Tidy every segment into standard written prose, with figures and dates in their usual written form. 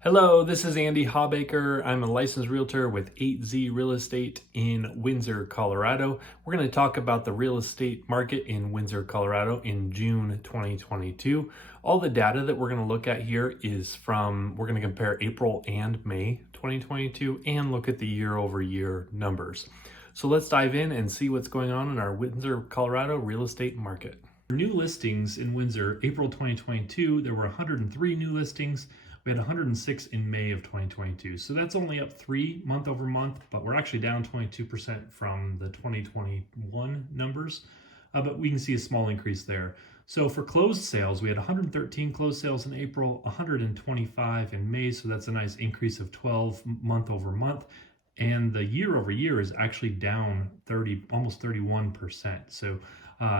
Hello, this is Andy Hawbaker. I'm a licensed realtor with 8Z Real Estate in Windsor, Colorado. We're going to talk about the real estate market in Windsor, Colorado in June 2022. All the data that we're going to look at here is we're going to compare April and May 2022 and look at the year-over-year numbers. So let's dive in and see what's going on in our Windsor, Colorado real estate market. New listings in Windsor, April 2022, there were 103 new listings. We had 106 in May of 2022. So that's only up 3 month over month, but we're actually down 22% from the 2021 numbers. But we can see a small increase there. So for closed sales, we had 113 closed sales in April, 125 in May. So that's a nice increase of 12 month over month. And the year over year is actually down almost 31%. So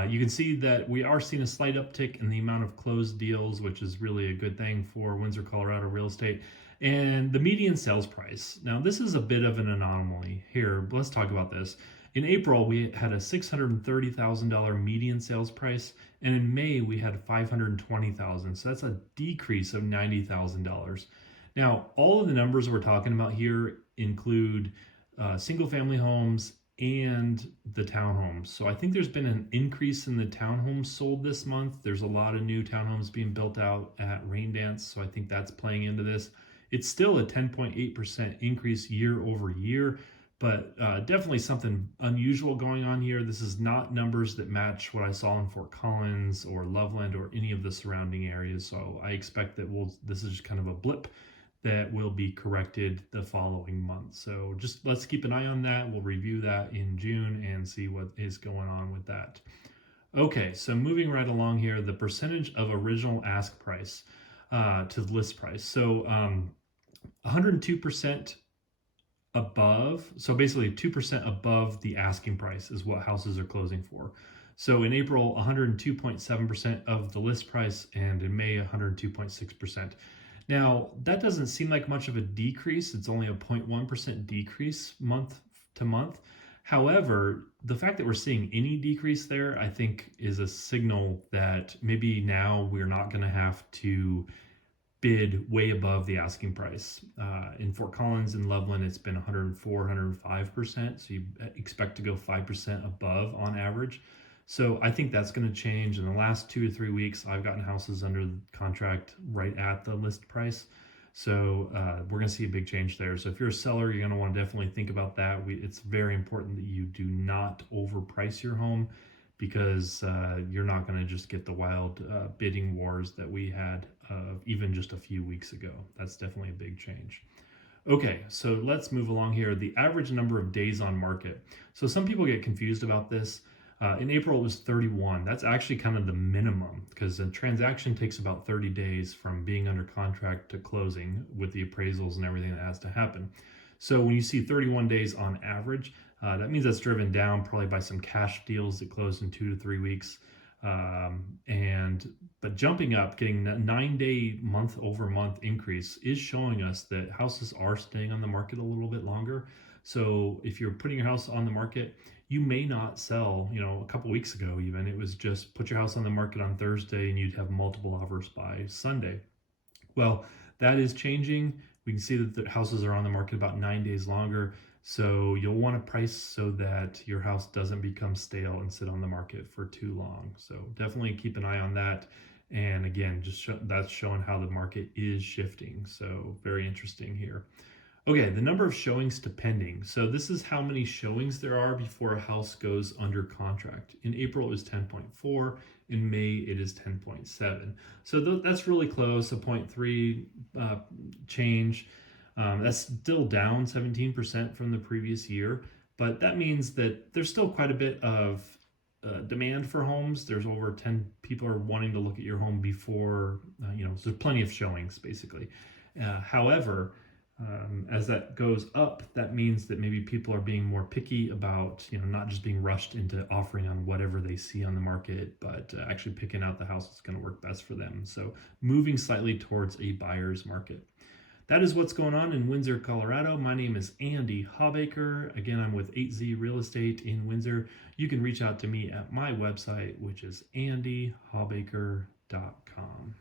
you can see that we are seeing a slight uptick in the amount of closed deals, which is really a good thing for Windsor, Colorado real estate. And the median sales price. Now, this is a bit of an anomaly here. Let's talk about this. In April, we had a $630,000 median sales price, and in May, we had $520,000. So that's a decrease of $90,000. Now, all of the numbers we're talking about here include single-family homes and the townhomes. So I think there's been an increase in the townhomes sold this month. There's a lot of new townhomes being built out at Raindance, so I think that's playing into this. It's still a 10.8% increase year over year, but definitely something unusual going on here. This is not numbers that match what I saw in Fort Collins or Loveland or any of the surrounding areas. So I expect that this is just kind of a blip that will be corrected the following month. So just let's keep an eye on that. We'll review that in June and see what is going on with that. Okay, so moving right along here, the percentage of original ask price to the list price. So 102% above, so basically 2% above the asking price is what houses are closing for. So in April, 102.7% of the list price, and in May, 102.6%. Now, that doesn't seem like much of a decrease. It's only a 0.1% decrease month to month. However, the fact that we're seeing any decrease there, I think, is a signal that maybe now we're not going to have to bid way above the asking price. In Fort Collins and Loveland, it's been 104, 105%. So you expect to go 5% above on average. So I think that's going to change. In the last 2 to 3 weeks, I've gotten houses under contract right at the list price. So we're going to see a big change there. So if you're a seller, you're going to want to definitely think about that. It's very important that you do not overprice your home, because you're not going to just get the wild bidding wars that we had even just a few weeks ago. That's definitely a big change. Okay, so let's move along here. The average number of days on market. So some people get confused about this. In April, it was 31. That's actually kind of the minimum, because a transaction takes about 30 days from being under contract to closing with the appraisals and everything that has to happen. So when you see 31 days on average, that means that's driven down probably by some cash deals that close in 2 to 3 weeks. But jumping up, getting a 9-day month over month increase is showing us that houses are staying on the market a little bit longer. So if you're putting your house on the market, you may not sell, a couple weeks ago even, it was just put your house on the market on Thursday and you'd have multiple offers by Sunday. Well, that is changing. We can see that the houses are on the market about 9 days longer. So you'll want to price so that your house doesn't become stale and sit on the market for too long. So definitely keep an eye on that. And again, that's showing how the market is shifting. So very interesting here. Okay, the number of showings to pending. So this is how many showings there are before a house goes under contract. In April, it was 10.4. In May, it is 10.7. So that's really close, a 0.3 change. That's still down 17% from the previous year. But that means that there's still quite a bit of demand for homes. There's over 10 people are wanting to look at your home before, so there's plenty of showings, basically. However, as that goes up, that means that maybe people are being more picky about, not just being rushed into offering on whatever they see on the market, but actually picking out the house that's going to work best for them. So moving slightly towards a buyer's market. That is what's going on in Windsor, Colorado. My name is Andy Hawbaker. Again, I'm with 8Z Real Estate in Windsor. You can reach out to me at my website, which is andyhawbaker.com.